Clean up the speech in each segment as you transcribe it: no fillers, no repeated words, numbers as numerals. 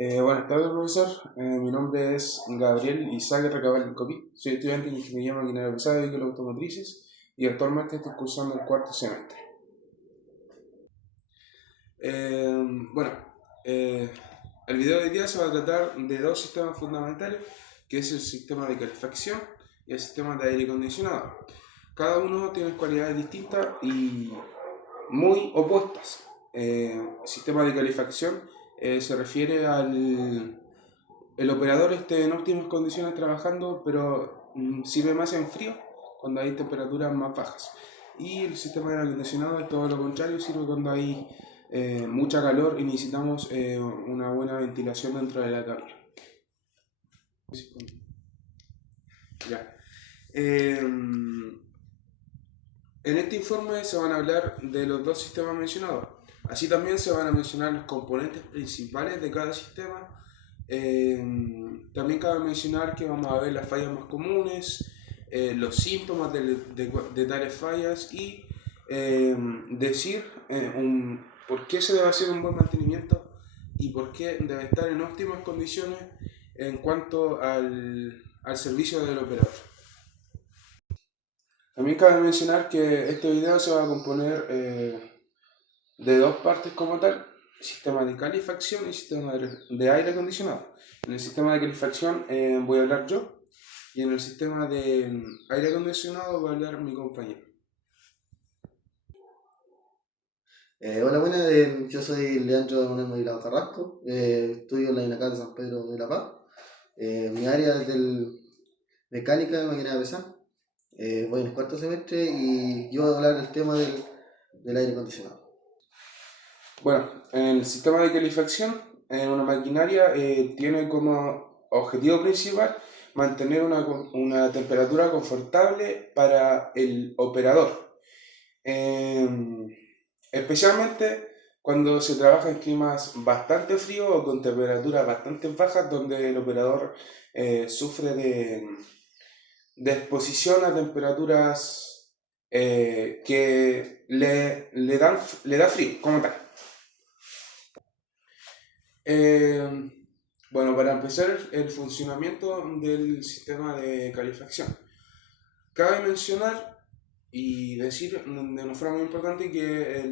Buenas tardes, profesor. Mi nombre es Gabriel Isaac Recabal Copí. Soy estudiante de Ingeniería Maquinaria Pesada y Vehículos Automotrices y actualmente estoy cursando el cuarto semestre. Eh, bueno, eh, el video de hoy día se va a tratar de dos sistemas fundamentales, que es el sistema de calefacción y el sistema de aire acondicionado. Cada uno tiene cualidades distintas y muy opuestas. El sistema de calefacción se refiere al el operador esté en óptimas condiciones trabajando, pero sirve más en frío cuando hay temperaturas más bajas. Y el sistema de aire acondicionado es todo lo contrario, sirve cuando hay mucha calor y necesitamos una buena ventilación dentro de la cabina. Ya. En este informe se van a hablar de los dos sistemas mencionados. Así también se van a mencionar los componentes principales de cada sistema. También cabe mencionar que vamos a ver las fallas más comunes, los síntomas de tales fallas y decir por qué se debe hacer un buen mantenimiento y por qué debe estar en óptimas condiciones en cuanto al servicio del operador. También cabe mencionar que este video se va a componer de dos partes como tal: sistema de calefacción y sistema de aire acondicionado. En el sistema de calefacción voy a hablar yo y en el sistema de aire acondicionado va a hablar mi compañero. Hola, buenas, yo soy Leandro Manuel Morilado Carrasco, estudio en la INACAL de San Pedro de la Paz. Mi área es del mecánica de maquinaria pesada. Voy en el cuarto semestre y yo voy a hablar del tema del aire acondicionado. Bueno, el sistema de calefacción en una maquinaria tiene como objetivo principal mantener una temperatura confortable para el operador. Especialmente cuando se trabaja en climas bastante fríos o con temperaturas bastante bajas, donde el operador sufre de exposición a temperaturas que le da frío, como tal. Bueno, para empezar el funcionamiento del sistema de calefacción, cabe mencionar y decir de una forma muy importante que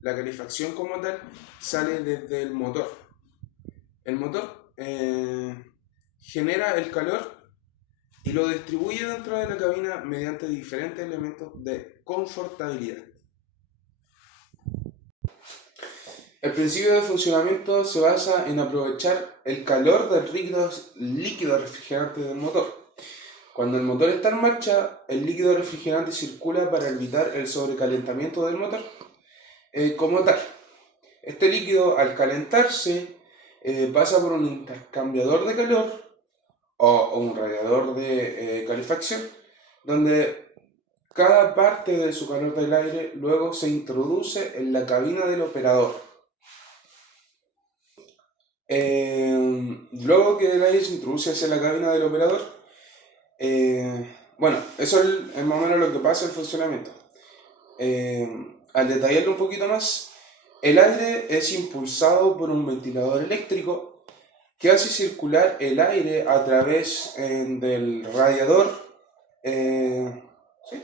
la calefacción como tal sale desde el motor. El motor genera el calor y lo distribuye dentro de la cabina mediante diferentes elementos de confortabilidad. El principio de funcionamiento se basa en aprovechar el calor del líquido refrigerante del motor. Cuando el motor está en marcha, el líquido refrigerante circula para evitar el sobrecalentamiento del motor como tal. Este líquido, al calentarse, pasa por un intercambiador de calor o un radiador de calefacción, donde cada parte de su calor del aire luego se introduce en la cabina del operador. Luego que el aire se introduce hacia la cabina del operador, bueno, eso es más o menos lo que pasa en el funcionamiento. Al detallarlo un poquito más, el aire es impulsado por un ventilador eléctrico que hace circular el aire a través del radiador, ¿sí?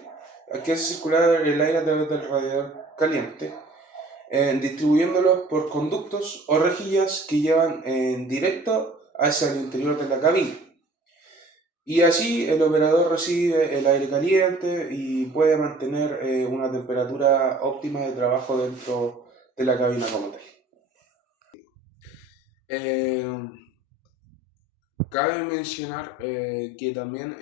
Que hace circular el aire a través del radiador caliente, distribuyéndolo por conductos o rejillas que llevan en directo hacia el interior de la cabina. Y así el operador recibe el aire caliente y puede mantener una temperatura óptima de trabajo dentro de la cabina como tal. Cabe mencionar que también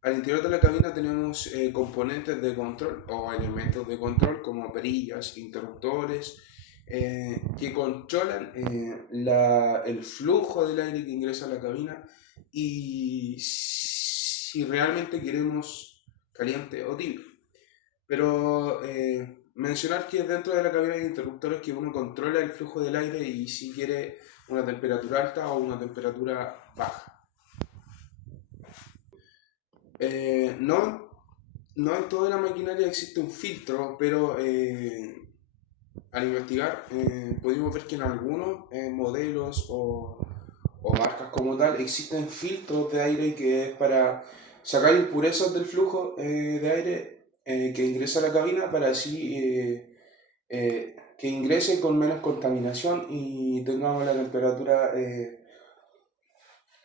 al interior de la cabina tenemos componentes de control o elementos de control como perillas, interruptores, que controlan el flujo del aire que ingresa a la cabina y si realmente queremos caliente o tibio. Pero mencionar que dentro de la cabina hay interruptores que uno controla el flujo del aire y si quiere una temperatura alta o una temperatura baja. No en toda la maquinaria existe un filtro, pero al investigar pudimos ver que en algunos modelos o marcas como tal existen filtros de aire que es para sacar impurezas del flujo de aire que ingresa a la cabina para así que ingrese con menos contaminación y tengamos la temperatura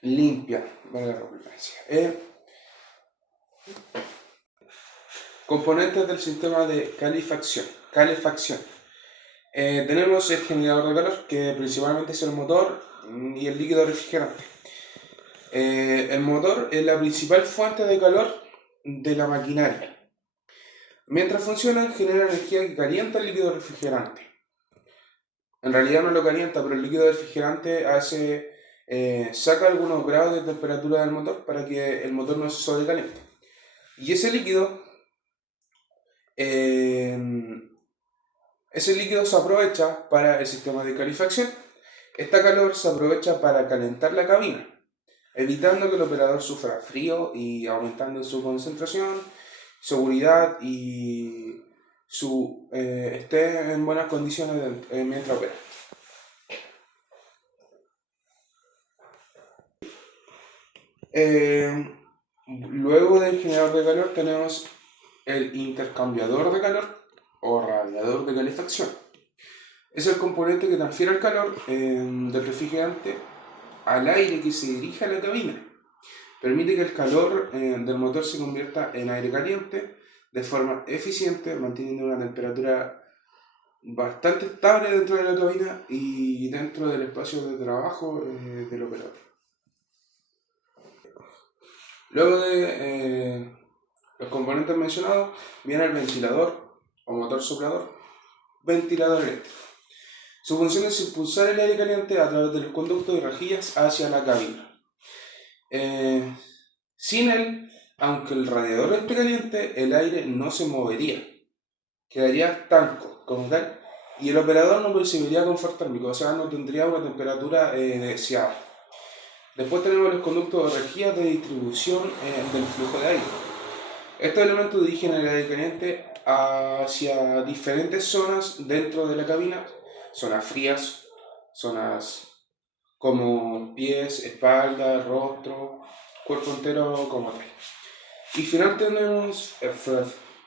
limpia, vale la redundancia. Componentes del sistema de calefacción. Tenemos el generador de calor, que principalmente es el motor y el líquido refrigerante. El motor es la principal fuente de calor de la maquinaria. Mientras funciona, genera energía que calienta el líquido refrigerante. En realidad no lo calienta, pero el líquido refrigerante saca algunos grados de temperatura del motor para que el motor no se sobrecaliente. Y eh, ese líquido se aprovecha para el sistema de calefacción. Esta calor se aprovecha para calentar la cabina, evitando que el operador sufra frío y aumentando su concentración, seguridad y esté en buenas condiciones mientras opera. Luego del generador de calor tenemos el intercambiador de calor o radiador de calefacción. Es el componente que transfiere el calor del refrigerante al aire que se dirige a la cabina. Permite que el calor del motor se convierta en aire caliente de forma eficiente, manteniendo una temperatura bastante estable dentro de la cabina y dentro del espacio de trabajo del operador. Luego de los componentes mencionados, viene el ventilador o motor soplador, ventilador eléctrico. Su función es impulsar el aire caliente a través de los conductos y rejillas hacia la cabina. Sin él, aunque el radiador esté caliente, el aire no se movería, quedaría estanco como tal, y el operador no percibiría confort térmico, o sea, no tendría una temperatura deseada. Después tenemos los conductos de rejillas de distribución del flujo de aire. Estos elementos dirigen el aire caliente hacia diferentes zonas dentro de la cabina, zonas frías, zonas como pies, espalda, rostro, cuerpo entero como tal. Y finalmente tenemos,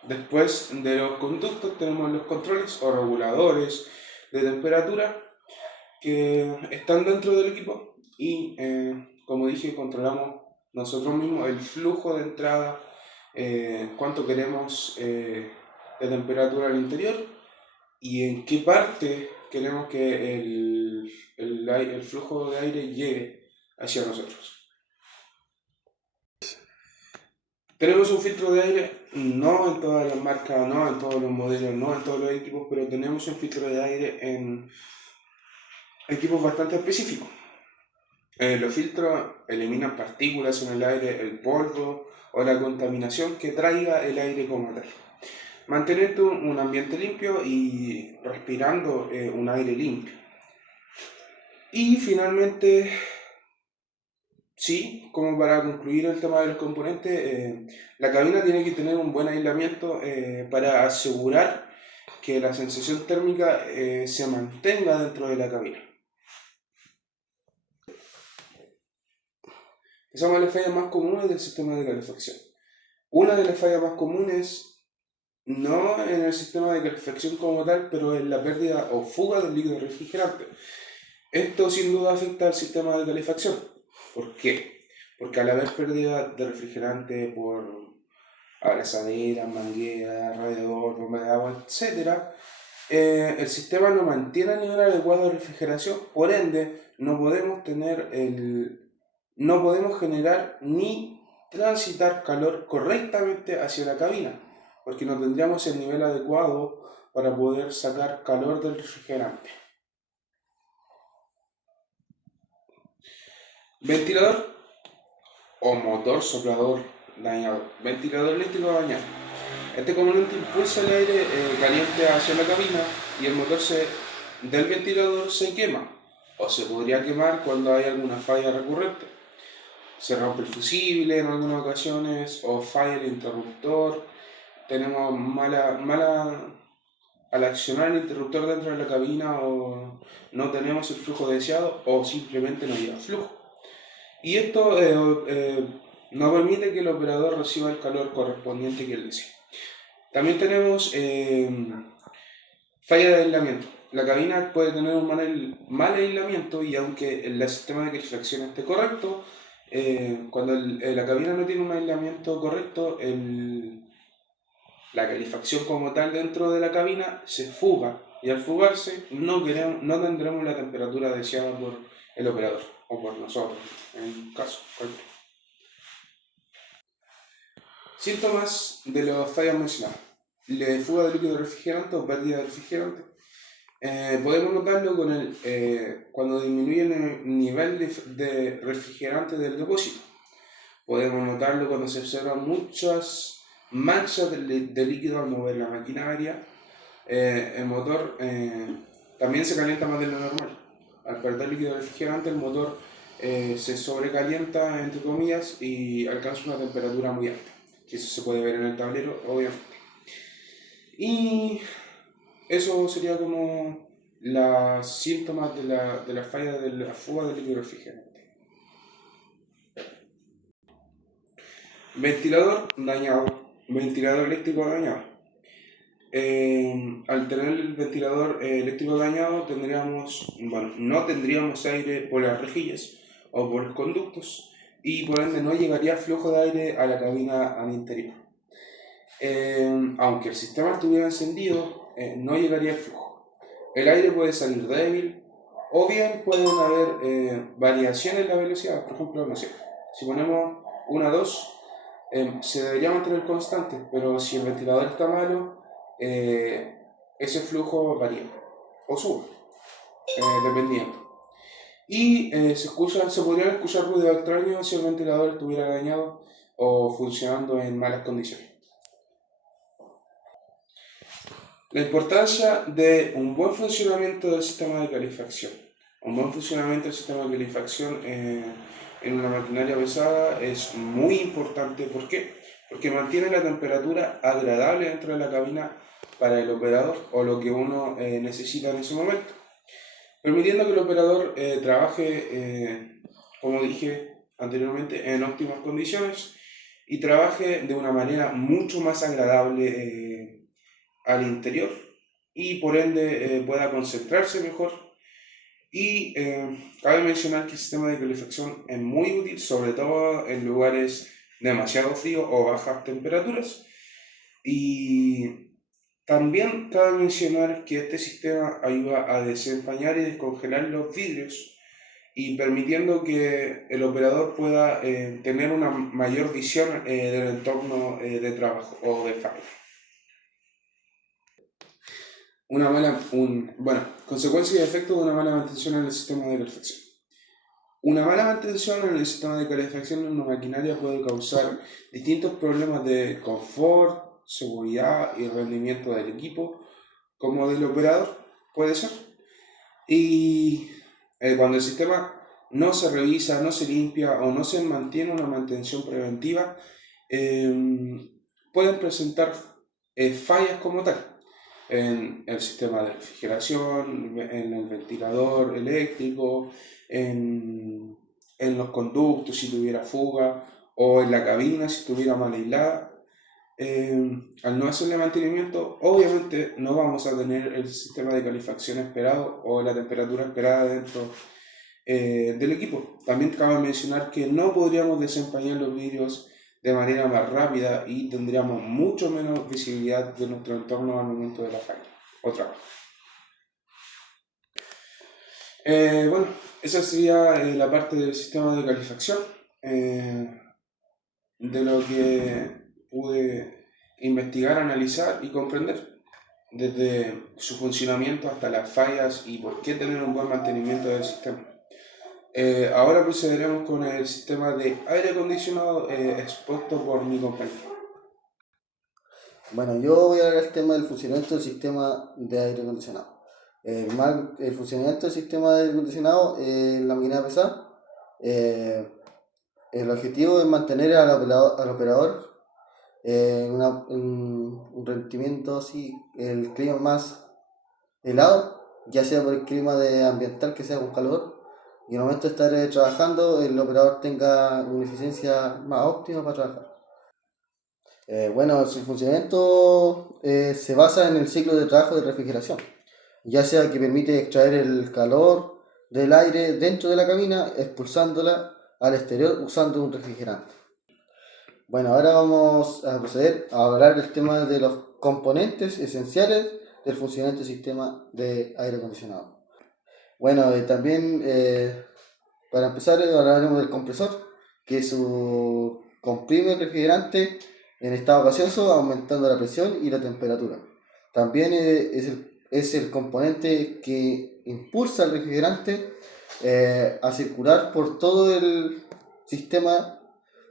después de los conductos, tenemos los controles o reguladores de temperatura que están dentro del equipo y, como dije, controlamos nosotros mismos el flujo de entrada, cuánto queremos de temperatura al interior y en qué parte queremos que el flujo de aire llegue hacia nosotros. Tenemos un filtro de aire, no en todas las marcas, no en todos los modelos, no en todos los equipos, pero tenemos un filtro de aire en equipos bastante específicos. Los filtros eliminan partículas en el aire, el polvo o la contaminación que traiga el aire como tal, manteniendo un ambiente limpio y respirando un aire limpio. Y finalmente, sí, como para concluir el tema de los componentes, la cabina tiene que tener un buen aislamiento para asegurar que la sensación térmica se mantenga dentro de la cabina. Esas son las fallas más comunes del sistema de calefacción. Una de las fallas más comunes, no en el sistema de calefacción como tal, pero en la pérdida o fuga del líquido refrigerante. Esto sin duda afecta al sistema de calefacción. ¿Por qué? Porque al haber pérdida de refrigerante por abrazaderas, mangueras, radiador, bomba de agua, etc., el sistema no mantiene el nivel adecuado de refrigeración, por ende no podemos generar ni transitar calor correctamente hacia la cabina, porque no tendríamos el nivel adecuado para poder sacar calor del refrigerante. Ventilador o motor soplador dañado. Ventilador eléctrico dañado. Este componente impulsa el aire caliente hacia la cabina y el motor del ventilador se quema o se podría quemar cuando hay alguna falla recurrente. Se rompe el fusible en algunas ocasiones o falla el interruptor. Tenemos al accionar el interruptor dentro de la cabina o no tenemos el flujo deseado o simplemente no llega flujo. Y esto no permite que el operador reciba el calor correspondiente que él desea. También tenemos falla de aislamiento. La cabina puede tener un mal aislamiento y aunque el sistema de calefacción esté correcto, cuando la cabina no tiene un aislamiento correcto, la calefacción como tal dentro de la cabina se fuga y al fugarse no tendremos la temperatura deseada por el operador o por nosotros, en caso cualquiera. Síntomas de las fallas mencionadas. La fuga de líquido refrigerante o pérdida de refrigerante. Podemos notarlo cuando disminuye el nivel de refrigerante del depósito. Podemos notarlo cuando se observan muchas manchas de líquido al mover la maquinaria. El motor también se calienta más de lo normal. Al perder líquido refrigerante, el motor se sobrecalienta, entre comillas, y alcanza una temperatura muy alta. Que eso se puede ver en el tablero, obviamente. Y eso sería como los síntomas de la falla de la fuga del líquido refrigerante. Ventilador dañado, ventilador eléctrico dañado. Al tener el ventilador eléctrico dañado no tendríamos aire por las rejillas o por los conductos y por ende no llegaría flujo de aire a la cabina al interior. Aunque el sistema estuviera encendido, no llegaría el flujo. El aire puede salir débil o bien pueden haber variaciones en la velocidad. Por ejemplo, no sé, si ponemos 1 a 2, se debería mantener constante, pero si el ventilador está malo, ese flujo varía o sube, dependiendo. Y se podrían escuchar ruidos extraños si el ventilador estuviera dañado o funcionando en malas condiciones. La importancia de un buen funcionamiento del sistema de calefacción. Un buen funcionamiento del sistema de calefacción en una maquinaria pesada es muy importante. ¿Por qué? Porque mantiene la temperatura agradable dentro de la cabina para el operador o lo que uno necesita en ese momento, permitiendo que el operador trabaje, como dije anteriormente, en óptimas condiciones y trabaje de una manera mucho más agradable al interior y por ende pueda concentrarse mejor. Y cabe mencionar que el sistema de calefacción es muy útil, sobre todo en lugares demasiado fríos o bajas temperaturas. Y también cabe mencionar que este sistema ayuda a desempañar y descongelar los vidrios y permitiendo que el operador pueda tener una mayor visión del entorno de trabajo o de fábrica. Consecuencias y efectos de una mala mantención en el sistema de calefacción. Una mala mantención en el sistema de calefacción de una maquinaria puede causar distintos problemas de confort, seguridad y rendimiento del equipo, como del operador, puede ser. Y cuando el sistema no se revisa, no se limpia o no se mantiene una mantención preventiva, pueden presentar fallas como tal en el sistema de refrigeración, en el ventilador eléctrico, en los conductos si tuviera fuga o en la cabina si estuviera mal aislada. Al no hacerle mantenimiento, obviamente no vamos a tener el sistema de calefacción esperado o la temperatura esperada dentro del equipo. También cabe mencionar que no podríamos desempañar los vidrios de manera más rápida y tendríamos mucho menos visibilidad de nuestro entorno al momento de la falla o trabajo. Esa sería la parte del sistema de calefacción, de lo que pude investigar, analizar y comprender, desde su funcionamiento hasta las fallas y por qué tener un buen mantenimiento del sistema. Ahora procederemos con el sistema de aire acondicionado expuesto por mi compañero. Bueno, yo voy a hablar del tema del funcionamiento del sistema de aire acondicionado. El funcionamiento del sistema de aire acondicionado en la máquina pesada, el objetivo es mantener al operador un rendimiento así, el clima más helado, ya sea por el clima ambiental que sea con calor, y al momento de estar trabajando el operador tenga una eficiencia más óptima para trabajar. Bueno, su funcionamiento se basa en el ciclo de trabajo de refrigeración, ya sea que permite extraer el calor del aire dentro de la cabina, expulsándola al exterior usando un refrigerante. Bueno, ahora vamos a proceder a hablar del tema de los componentes esenciales del funcionamiento del sistema de aire acondicionado. Bueno, también para empezar hablaremos del compresor, que comprime el refrigerante en estado gaseoso, aumentando la presión y la temperatura. También es el componente que impulsa el refrigerante a circular por todo el sistema,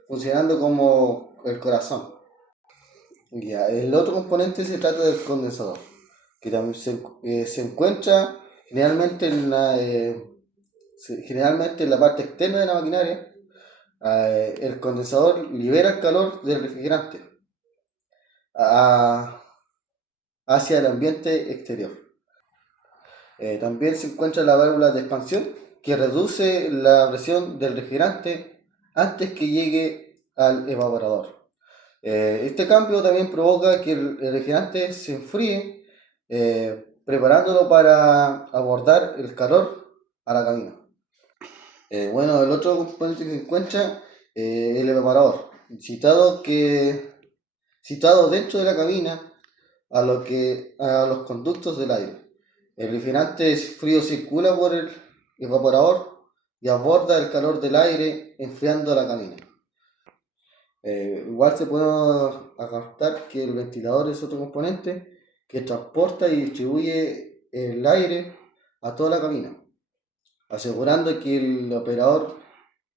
funcionando como el corazón. Ya, el otro componente se trata del condensador, que también se encuentra generalmente generalmente en la parte externa de la maquinaria. El condensador libera el calor del refrigerante hacia el ambiente exterior. También se encuentra la válvula de expansión, que reduce la presión del refrigerante antes que llegue al evaporador. Este cambio también provoca que el refrigerante se enfríe, preparándolo para abordar el calor a la cabina. Bueno, el otro componente que se encuentra el evaporador, situado dentro de la cabina a los conductos del aire. El refrigerante frío circula por el evaporador y aborda el calor del aire, enfriando la cabina. Igual se puede captar que el ventilador es otro componente que transporta y distribuye el aire a toda la cabina, asegurando que el operador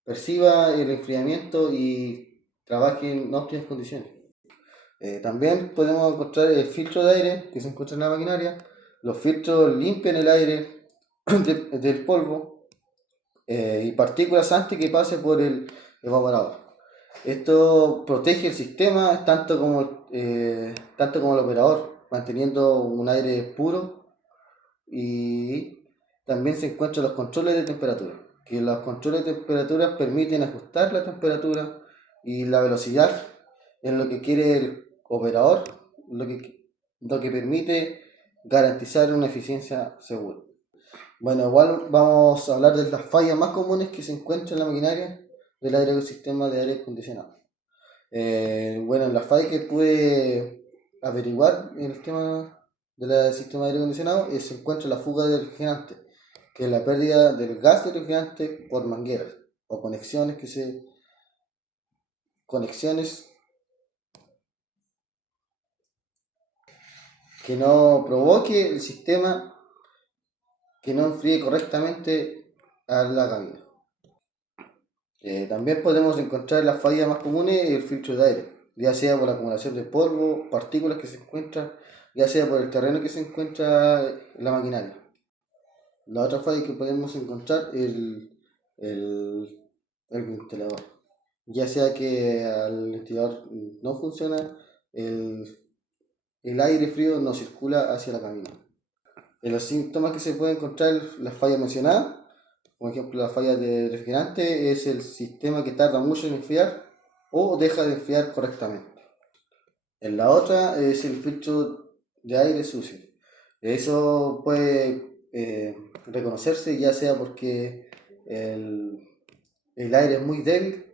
perciba el enfriamiento y trabaje en óptimas condiciones. También podemos encontrar el filtro de aire que se encuentra en la maquinaria. Los filtros limpian el aire del polvo y partículas antes que pase por el evaporador. Esto protege el sistema tanto como el operador, manteniendo un aire puro. Y también se encuentran los controles de temperatura, que los controles de temperatura permiten ajustar la temperatura y la velocidad en lo que quiere el operador, lo que permite garantizar una eficiencia segura. Bueno, igual vamos a hablar de las fallas más comunes que se encuentran en la maquinaria del sistema de aire acondicionado. Bueno, la falla que puede averiguar en el tema del sistema de aire acondicionado se encuentra la fuga del refrigerante, que es la pérdida del gas del refrigerante por mangueras o conexiones que no provoque el sistema que no enfríe correctamente a la cabina. También podemos encontrar las fallas más comunes en el filtro de aire, ya sea por la acumulación de polvo, partículas que se encuentran, ya sea por el terreno que se encuentra en la maquinaria. La otra falla que podemos encontrar es el ventilador, ya sea que al ventilador no funciona, el aire frío no circula hacia la cabina. En los síntomas que se pueden encontrar las fallas mencionadas, por ejemplo, la falla de refrigerante es el sistema que tarda mucho en enfriar o deja de enfriar correctamente. En la otra es el filtro de aire sucio. Eso puede reconocerse ya sea porque el aire es muy débil,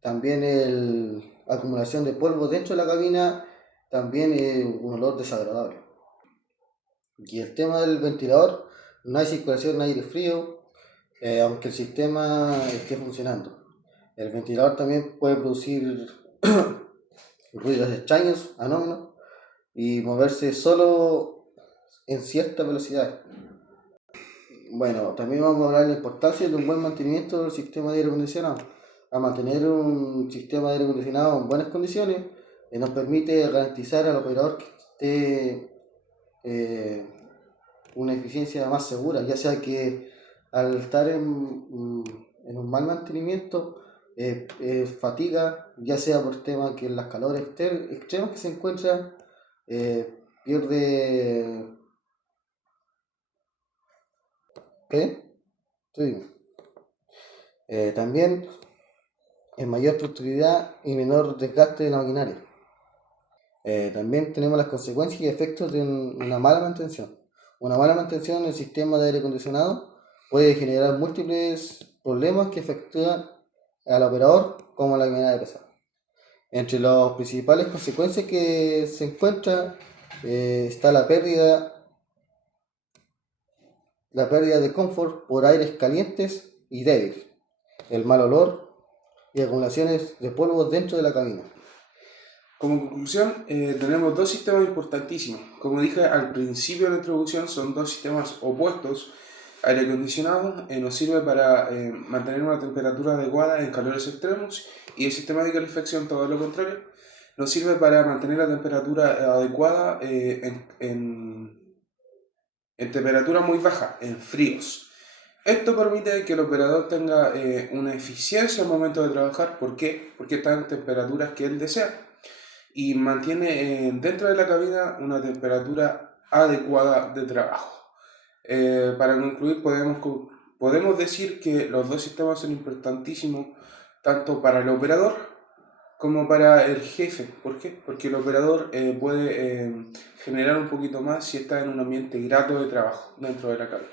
también la acumulación de polvo dentro de la cabina, también es un olor desagradable. Y el tema del ventilador, no hay circulación de aire frío, aunque el sistema esté funcionando. El ventilador también puede producir ruidos extraños, anómalos, y moverse solo en cierta velocidad. Bueno, también vamos a hablar de la importancia de un buen mantenimiento del sistema de aire acondicionado. A mantener un sistema de aire acondicionado en buenas condiciones nos permite garantizar al operador que esté una eficiencia más segura, ya sea que al estar en un mal mantenimiento fatiga, ya sea por temas que las calores extremas que se encuentra, pierde... ¿Qué? Sí. También mayor productividad y menor desgaste de la maquinaria. También tenemos las consecuencias y efectos de una mala mantención. Una mala mantención en el sistema de aire acondicionado puede generar múltiples problemas que afectan al operador como a la maquinaria pesada. Entre las principales consecuencias que se encuentra está la pérdida de confort por aires calientes y débiles, el mal olor y acumulaciones de polvo dentro de la cabina. Como conclusión, tenemos dos sistemas importantísimos. Como dije al principio de la introducción, son dos sistemas opuestos. Aire acondicionado nos sirve para mantener una temperatura adecuada en calores extremos, y el sistema de calefacción, todo lo contrario, nos sirve para mantener la temperatura adecuada en temperatura muy baja, en fríos. Esto permite que el operador tenga una eficiencia al momento de trabajar. ¿Por qué? Porque está en temperaturas que él desea y mantiene dentro de la cabina una temperatura adecuada de trabajo. Para concluir, podemos decir que los dos sistemas son importantísimos tanto para el operador como para el jefe. ¿Por qué? Porque el operador puede generar un poquito más si está en un ambiente grato de trabajo dentro de la cabina.